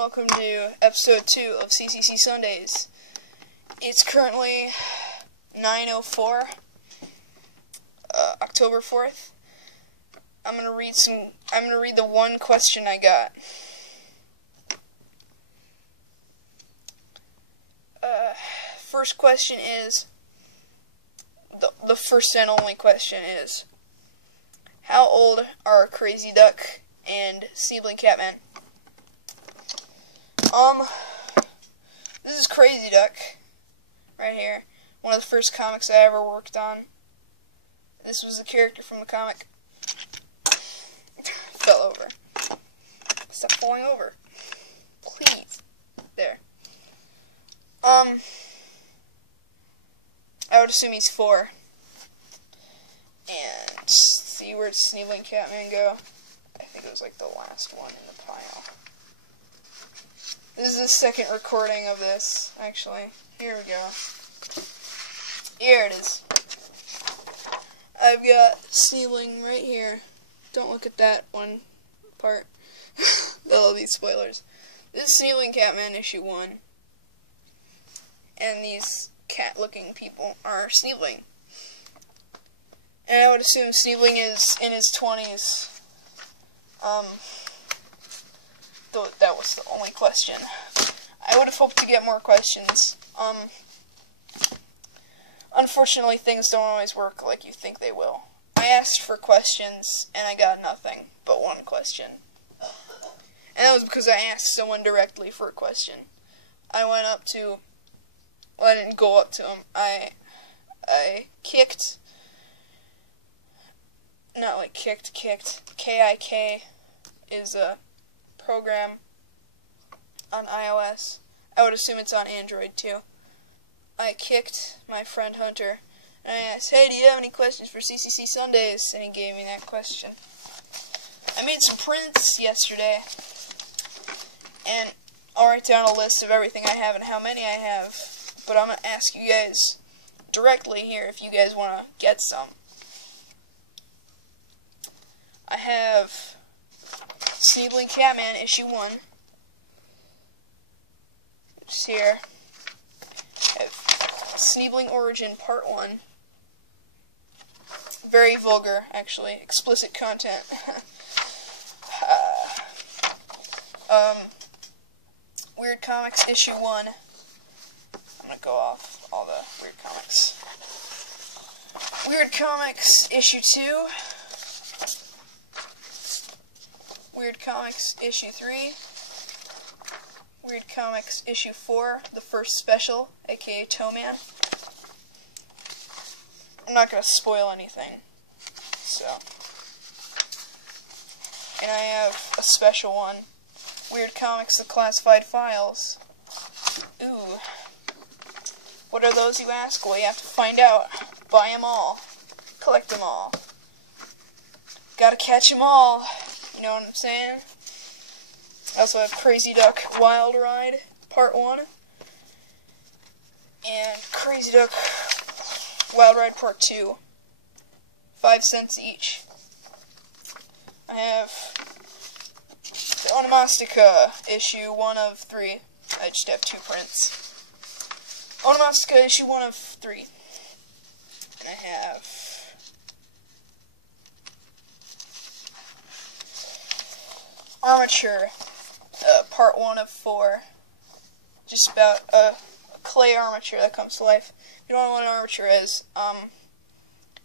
welcome to episode 2 of CCC Sundays. It's currently 9:04, October 4th. I'm gonna read the one question I got. First question is, the first and only question is, how old are Crazy Duck and Sneebling Catman? This is Crazy Duck, right here. One of the first comics I ever worked on. This was the character from the comic. Fell over. Stop falling over. Please. There. I would assume he's 4. And, see, where'd Sneebling Catman go? I think it was like the last one in the pile. This is the second recording of this, actually. Here we go. Here it is. I've got Sneebling right here. Don't look at that one part. There'll be spoilers. This is Sneebling Catman issue 1. And these cat-looking people are Sneebling. And I would assume Sneebling is in his 20s. Though that was the only question. I would have hoped to get more questions. Unfortunately, things don't always work like you think they will. I asked for questions, and I got nothing but one question. And that was because I asked someone directly for a question. I went up to... Well, I didn't go up to him. I kicked... Not like kicked. KIK is a program on iOS. I would assume it's on Android too. I kicked my friend Hunter, and I asked, "Hey, do you have any questions for CCC Sundays?" And he gave me that question. I made some prints yesterday, and I'll write down a list of everything I have and how many I have, but I'm going to ask you guys directly here if you guys want to get some. I have Sneebling Catman issue 1. It's here. I have Sneebling Origin Part 1. Very vulgar, actually. Explicit content. Weird Comics issue 1. I'm gonna go off all the Weird Comics. Weird Comics issue 2. Weird Comics issue 3. Weird Comics issue 4, the first special, aka Toe-Man. I'm not going to spoil anything, so. And I have a special one, Weird Comics, the Classified Files. Ooh. What are those, you ask? Well, you have to find out. Buy them all. Collect them all. Gotta catch them all. You know what I'm saying? I also have Crazy Duck Wild Ride, Part 1. And Crazy Duck Wild Ride, Part 2. 5 cents each. I have the Onomastica issue 1 of 3. I just have 2 prints. Onomastica issue 1 of 3. And I have... Armature, part 1 of 4. Just about a clay armature that comes to life. If you don't know what an armature is,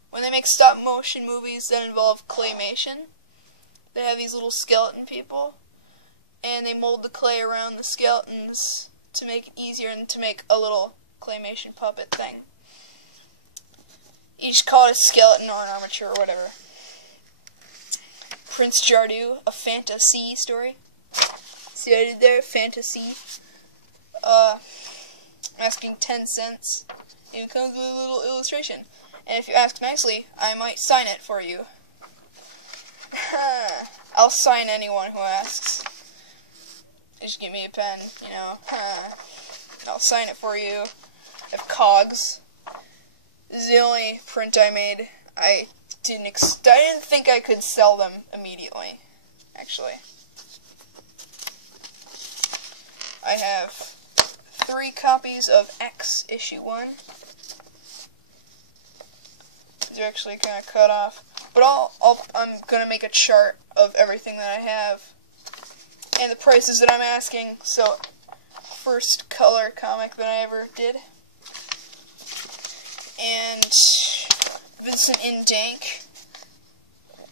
when they make stop motion movies that involve claymation, they have these little skeleton people, and they mold the clay around the skeletons to make it easier and to make a little claymation puppet thing. You just call it a skeleton or an armature or whatever. Prince Jardu, a fantasy story. See what I did there? Fantasy. I'm asking 10 cents. It comes with a little illustration. And if you ask nicely, I might sign it for you. I'll sign anyone who asks. Just give me a pen, you know. I'll sign it for you. I have cogs. This is the only print I made. I didn't think I could sell them immediately, actually. have 3 copies of X issue 1. These are actually kind of cut off. But I'm going to make a chart of everything that I have and the prices that I'm asking. So, first color comic that I ever did. And Vincent in Dank,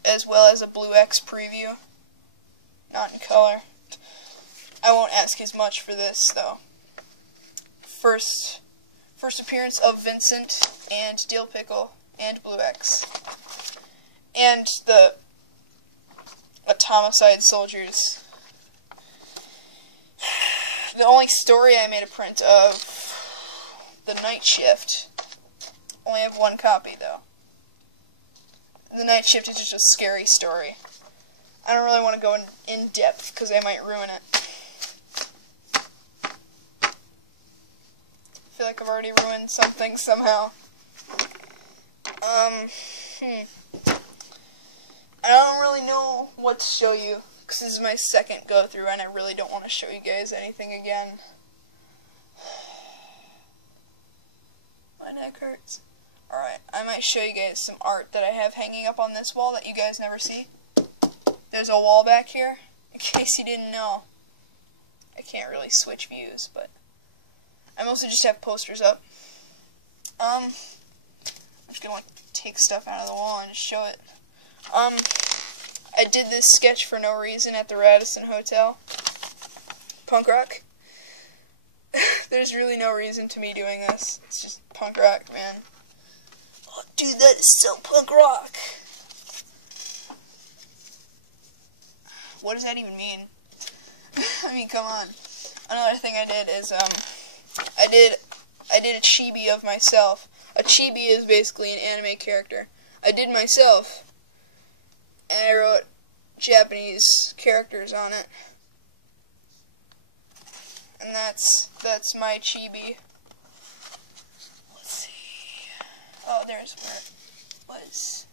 as well as a Blue X preview. Not in color. I won't ask as much for this, though. First appearance of Vincent and Dill Pickle and Blue X. And the Atomicide Soldiers. The only story I made a print of, The Night Shift. Only have 1 copy, though. The Night Shift is just a scary story. I don't really want to go in depth, because I might ruin it. I feel like I've already ruined something somehow. I don't really know what to show you, because this is my second go-through, and I really don't want to show you guys anything again. My neck hurts. Alright, I might show you guys some art that I have hanging up on this wall that you guys never see. There's a wall back here, in case you didn't know. I can't really switch views, but I mostly just have posters up. I'm just gonna take stuff out of the wall and just show it. I did this sketch for no reason at the Radisson Hotel. Punk rock. There's really no reason to me doing this. It's just punk rock, man. Oh, dude, that is so punk rock. What does that even mean? I mean, come on. Another thing I did is, I did a chibi of myself. A chibi is basically an anime character. I did myself, and I wrote Japanese characters on it. And that's my chibi. Let's see. Oh, there's where it was.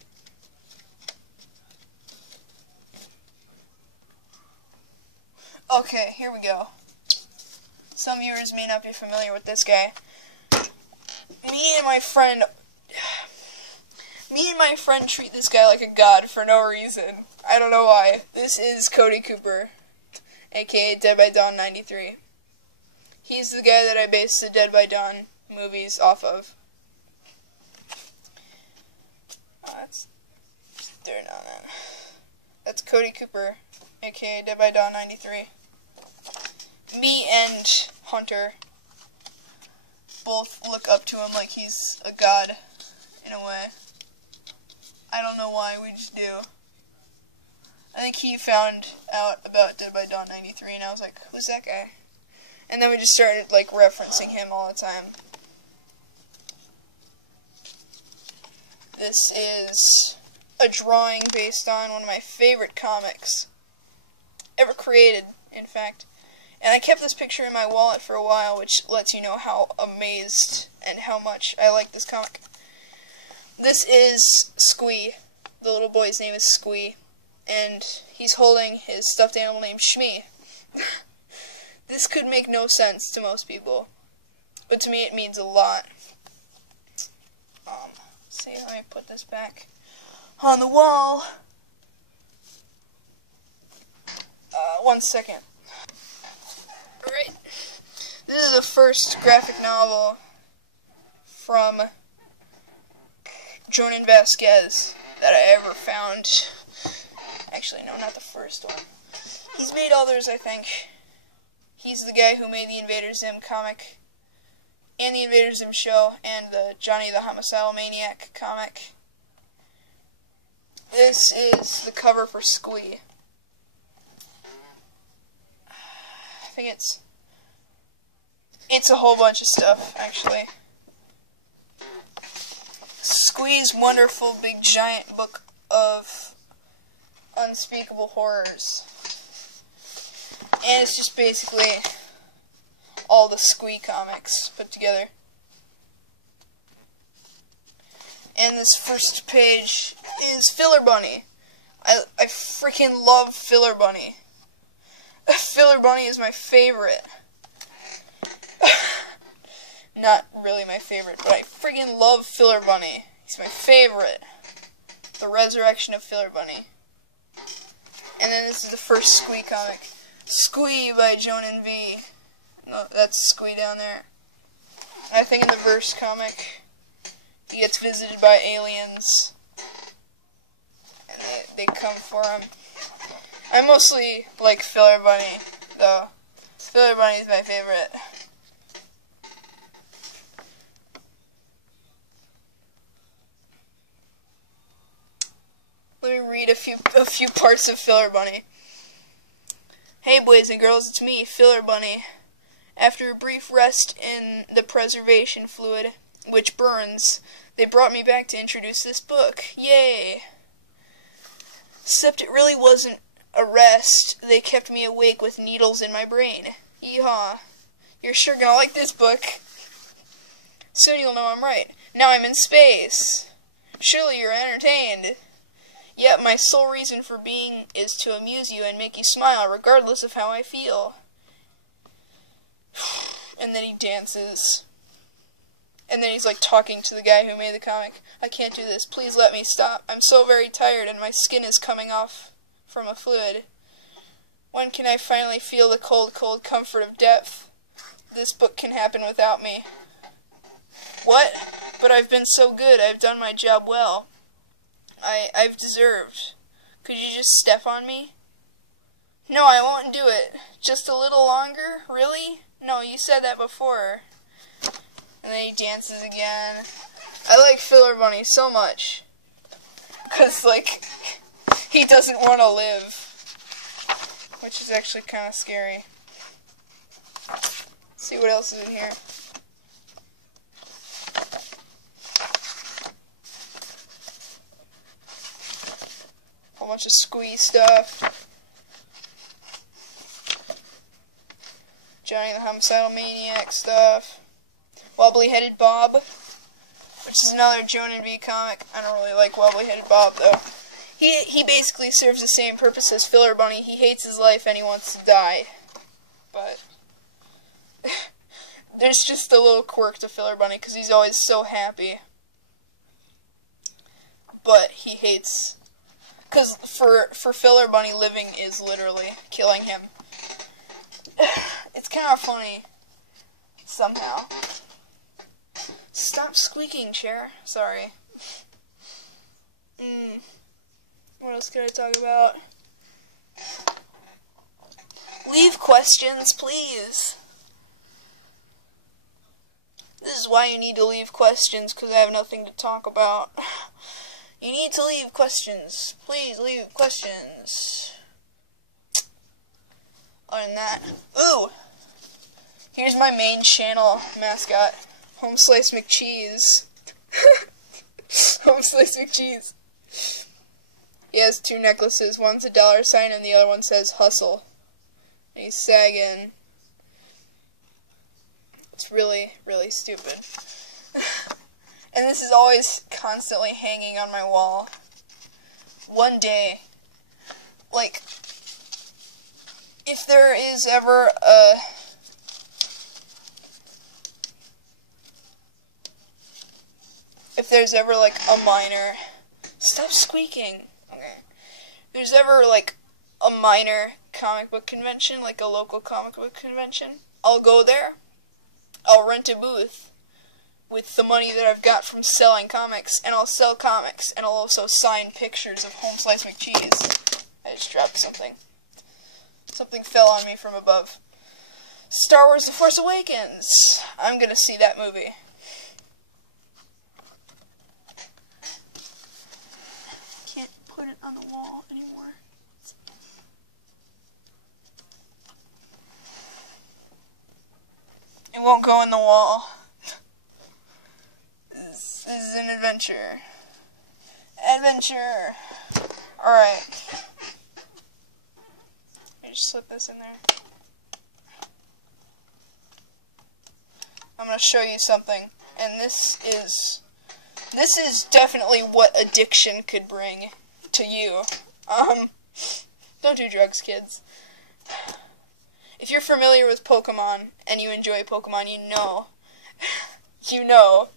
Okay, here we go. Some viewers may not be familiar with this guy. Me and my friend treat this guy like a god for no reason. I don't know why. This is Cody Cooper, aka Dead by Dawn 93. He's the guy that I based the Dead by Dawn movies off of. That's dirt on it. That's Cody Cooper, aka Dead by Dawn 93. Me and Hunter both look up to him like he's a god, in a way. I don't know why, we just do. I think he found out about Dead by Dawn 93, and I was like, who's that guy? And then we just started, like, referencing him all the time. This is a drawing based on one of my favorite comics ever created, in fact. And I kept this picture in my wallet for a while, which lets you know how amazed and how much I like this comic. This is Squee. The little boy's name is Squee. And he's holding his stuffed animal named Shmee. This could make no sense to most people, but to me it means a lot. See, let me put this back on the wall. 1 second. Alright. This is the first graphic novel from Jonan Vasquez that I ever found. Actually, no, not the first one. He's made others, I think. He's the guy who made the Invader Zim comic, and the Invader Zim show, and the Johnny the Homicidal Maniac comic. This is the cover for Squee. I think it's a whole bunch of stuff, actually. Squee's wonderful big giant book of unspeakable horrors. And it's just basically all the Squee comics put together. And this first page is Filler Bunny. I freaking love Filler Bunny. Filler Bunny is my favorite. not really my favorite, but I friggin' love Filler Bunny. He's my favorite. The Resurrection of Filler Bunny. And then this is the first Squee comic. Squee by Jonan V. No, that's Squee down there. I think in the Verse comic, he gets visited by aliens. And they come for him. I mostly like Filler Bunny, though. Filler Bunny is my favorite. Let me read a few parts of Filler Bunny. Hey boys and girls, it's me, Filler Bunny. After a brief rest in the preservation fluid, which burns, they brought me back to introduce this book. Yay! Except it really wasn't a rest. They kept me awake with needles in my brain. Yeehaw. You're sure gonna like this book. Soon you'll know I'm right. Now I'm in space. Surely you're entertained. Yet my sole reason for being is to amuse you and make you smile, regardless of how I feel. And then he dances. And then he's like talking to the guy who made the comic. I can't do this. Please let me stop. I'm so very tired and my skin is coming off from a fluid. When can I finally feel the cold, cold comfort of depth? This book can happen without me. What? But I've been so good. I've done my job well. I've deserved. Could you just step on me? No, I won't do it. Just a little longer? Really? No, you said that before. And then he dances again. I like Filler Bunny so much. 'Cause, like, he doesn't want to live. Which is actually kind of scary. Let's see what else is in here. A bunch of Squee stuff. Johnny the Homicidal Maniac stuff. Wobbly-Headed Bob, which is another Jonan V comic. I don't really like Wobbly-Headed Bob, though. He basically serves the same purpose as Filler Bunny. He hates his life and he wants to die. But there's just a little quirk to Filler Bunny, because he's always so happy. But he hates... Because for Filler Bunny, living is literally killing him. It's kind of funny, somehow. Stop squeaking, chair. Sorry. What else can I talk about? Leave questions, please. This is why you need to leave questions, because I have nothing to talk about. You need to leave questions. Please leave questions. Other than that, ooh! Here's my main channel mascot, Home Slice McCheese. Home Slice McCheese. He has two necklaces. One's a $sign and the other one says hustle. And he's sagging. It's really, really stupid. And this is always constantly hanging on my wall. One day, like, if there is ever a... If there's ever, like, a minor... Stop squeaking! Okay. If there's ever, like, a minor comic book convention, like a local comic book convention, I'll go there. I'll rent a booth with the money that I've got from selling comics, and I'll sell comics, and I'll also sign pictures of Home Slice McCheese. I just dropped something. Something fell on me from above. Star Wars The Force Awakens. I'm gonna see that movie. Can't put it on the wall anymore. It won't go in the wall. This is an adventure. Adventure! Alright. Let me just slip this in there. I'm going to show you something. And this is definitely what addiction could bring to you. Don't do drugs, kids. If you're familiar with Pokemon, and you enjoy Pokemon, you know you know.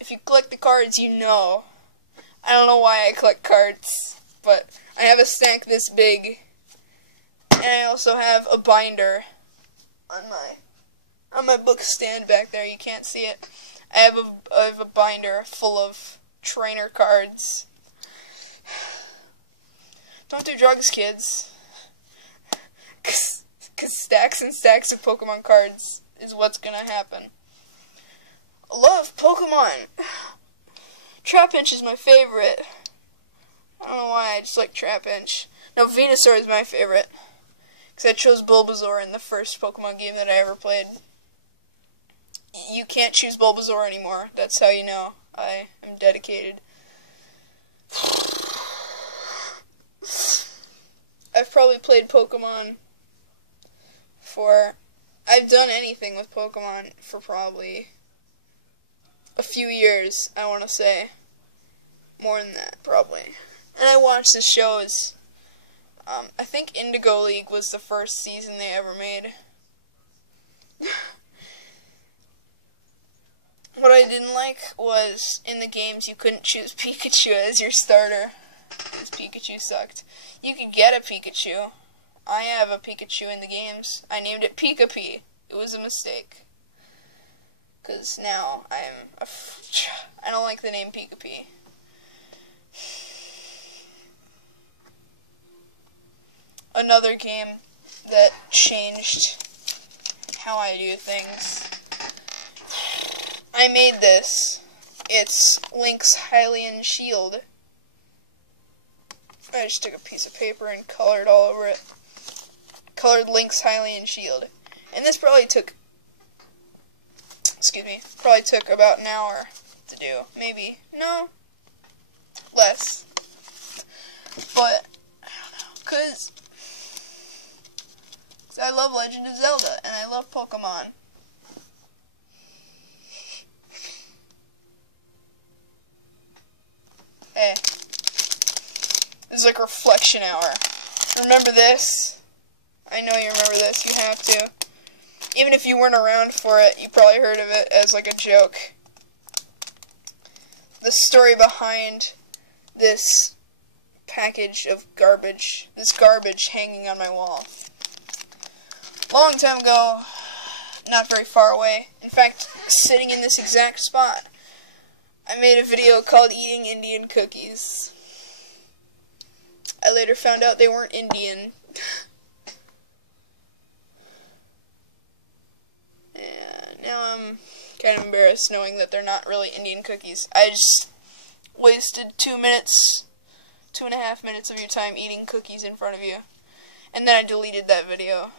If you collect the cards, you know. I don't know why I collect cards, but I have a stack this big, and I also have a binder on my book stand back there. You can't see it. I have a binder full of trainer cards. Don't do drugs, kids. Cause stacks and stacks of Pokemon cards is what's gonna happen. I love Pokemon. Trapinch is my favorite. I don't know why, I just like Trapinch. No, Venusaur is my favorite. Because I chose Bulbasaur in the first Pokemon game that I ever played. You can't choose Bulbasaur anymore. That's how you know I am dedicated. I've probably played Pokemon I've done anything with Pokemon for probably a few years, I want to say. More than that, probably. And I watched the shows. I think Indigo League was the first season they ever made. What I didn't like was, in the games, you couldn't choose Pikachu as your starter, because Pikachu sucked. You could get a Pikachu. I have a Pikachu in the games. I named it Pika-Pee. It was a mistake. Because now I don't like the name Pika-Pee. Another game that changed how I do things. I made this. It's Link's Hylian Shield. I just took a piece of paper and colored all over it. Colored Link's Hylian Shield. And this probably took about an hour to do. Maybe. No. Less. But, I don't know. Because I love Legend of Zelda, and I love Pokemon. Hey. This is like reflection hour. Remember this? I know you remember this. You have to. Even if you weren't around for it, you probably heard of it as like a joke. The story behind this package of garbage, this garbage hanging on my wall. Long time ago, not very far away, in fact, sitting in this exact spot, I made a video called Eating Indian Cookies. I later found out they weren't Indian. Yeah, now I'm kind of embarrassed knowing that they're not really Indian cookies. I just wasted 2.5 minutes of your time eating cookies in front of you. And then I deleted that video.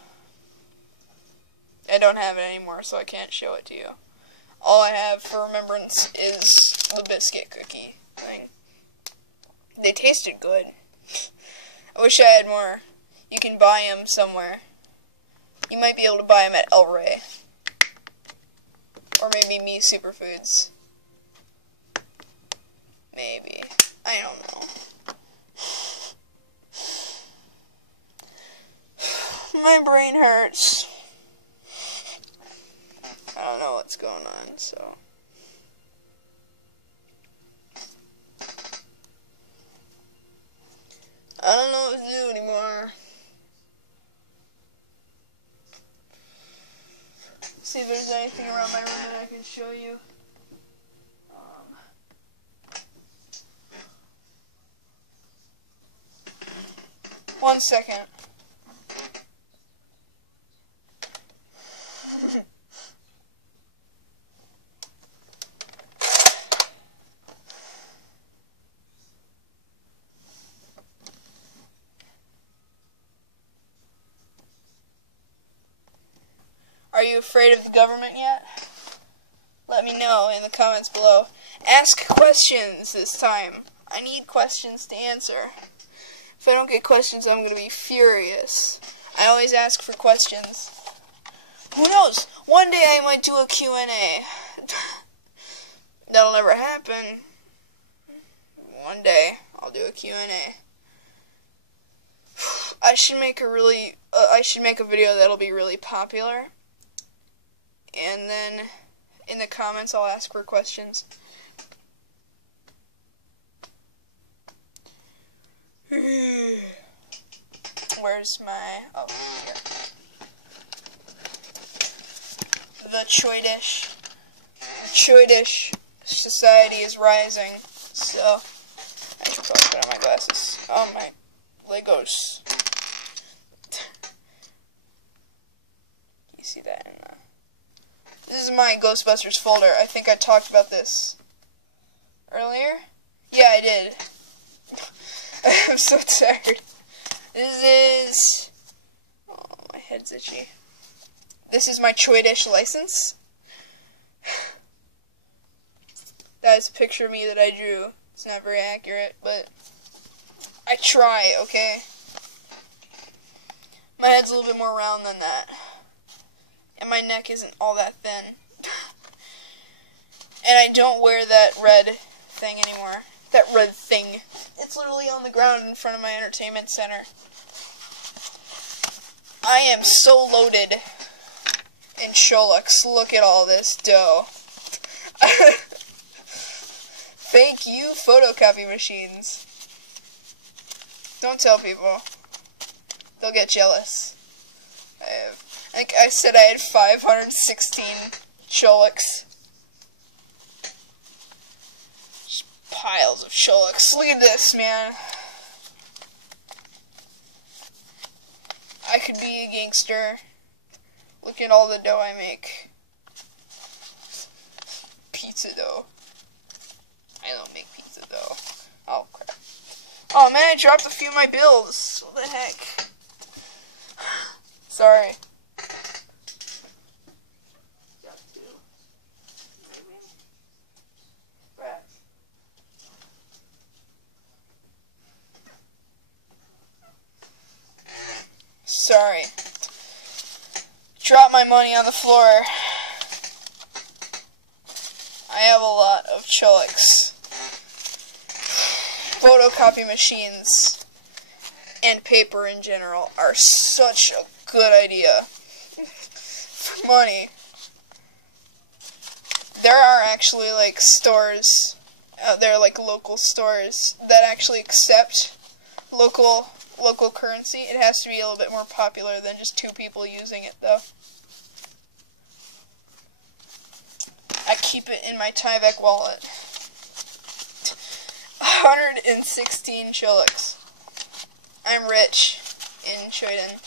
I don't have it anymore, so I can't show it to you. All I have for remembrance is the biscuit cookie thing. They tasted good. I wish I had more. You can buy them somewhere. You might be able to buy them at El Rey. Or maybe Me Superfoods. Maybe. I don't know. My brain hurts. I don't know what's going on, so. I don't know what to do anymore. See if there's anything around my room that I can show you. 1 second. Are you afraid of the government yet? Let me know in the comments below. Ask questions this time. I need questions to answer. If I don't get questions, I'm going to be furious. I always ask for questions. Who knows? One day I might do a Q&A. That'll never happen. One day I'll do a Q&A. I should make a video that'll be really popular. And then in the comments, I'll ask for questions. Where's my... oh, here. The Choidish. The Choidish society is rising, so I should probably put on my glasses. Oh, my Legos. You see that in the... This is my Ghostbusters folder. I think I talked about this earlier. Yeah, I did. I'm so tired. This is... oh, my head's itchy. This is my Choidish license. That is a picture of me that I drew. It's not very accurate, but I try, okay? My head's a little bit more round than that. And my neck isn't all that thin. And I don't wear that red thing anymore. That red thing. It's literally on the ground in front of my entertainment center. I am so loaded in Sholux. Look at all this dough. Thank you, photocopy machines. Don't tell people. They'll get jealous. I think I said I had 516 Sholux. Just piles of Sholux. Look at this, man. I could be a gangster. Look at all the dough I make. Pizza dough. I don't make pizza dough. Oh, crap. Oh, man, I dropped a few of my bills. What the heck? Sorry. Got two. Maybe. Right. Sorry. Drop my money on the floor. I have a lot of Sholux. Photocopy machines and paper in general are such a good idea for money. There are actually like stores out there, like local stores that actually accept local currency. It has to be a little bit more popular than just 2 people using it, though. I keep it in my Tyvek wallet. 116 Sholux. I'm rich in Choiden.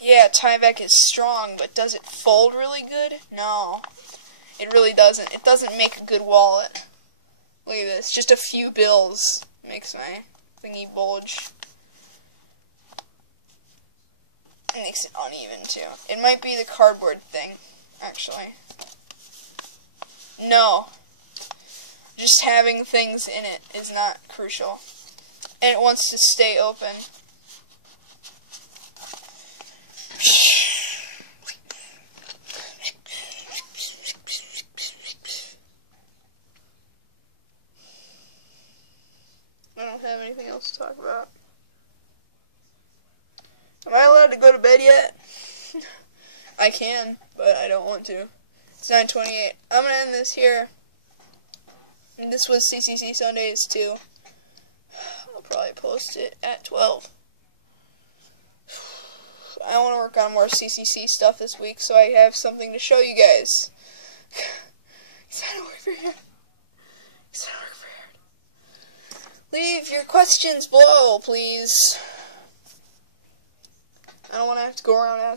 Yeah, Tyvek is strong, but does it fold really good? No. It really doesn't. It doesn't make a good wallet. Look at this. Just a few bills makes my thingy bulge. It makes it uneven, too. It might be the cardboard thing, actually. No. Just having things in it is not crucial. And it wants to stay open. I don't have anything else to talk about. Am I allowed to go to bed yet? I can, but I don't want to. It's 9:28. I'm going to end this here. And this was CCC Sundays, too. I'll probably post it at 12. I want to work on more CCC stuff this week, so I have something to show you guys. Is that work for you? Is that work for you? Leave your questions below, please. I don't want to have to go around asking.